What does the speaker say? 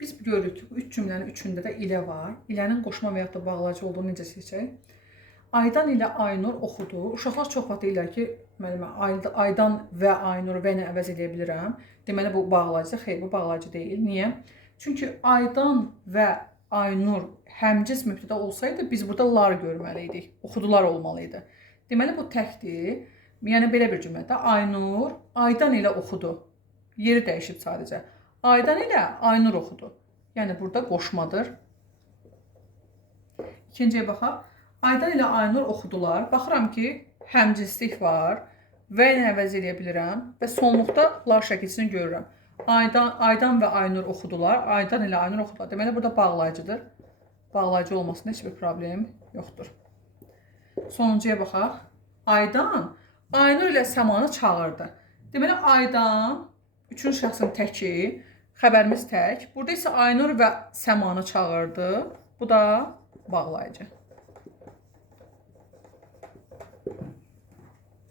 Biz görürük ki, bu üç cümlənin üçündə də ilə var. İlənin qoşma və ya da bağlayıcı olduğunu necə seçək? Aydan ilə Aynur oxudu. Uşaqlar çox vaxt deyirlər ki, müəllimə, Aydan və Aynur və ilə əvəz edə bilirəm. Deməli, bu bağlayıcı. Xeyr, bu bağlayıcı deyil. Niyə? Çünki Aydan və Aynur həmcins mübtəda olsaydı, biz burada lar görməli idik. Oxudular olmalı idi. Deməli, bu təkdir. Yəni, belə bir cümlədə Aynur Aydan ilə oxudu. Yeri dəyişib sadəcə. Aydan ilə Aynur oxudu. Yəni, burada qoşmadır. İkinciyə baxaq. Aydan ilə Aynur oxudular. Baxıram ki, həmcinslik var. Və ilə əvəz edə bilirəm. Və sonluqda lar şəkilsini görürəm. Aydan və Aynur oxudular. Aydan ilə Aynur oxudular. Deməli, burada bağlayıcıdır. Bağlayıcı olmasında heç bir problem yoxdur. Sonuncuya baxaq. Aydan Aynur ilə Səmanı çağırdı. Deməli, Aydan üçüncü şəxsin təki, xəbərimiz tək. Burada isə Aynur və Səmanı çağırdı. Bu da bağlayıcı.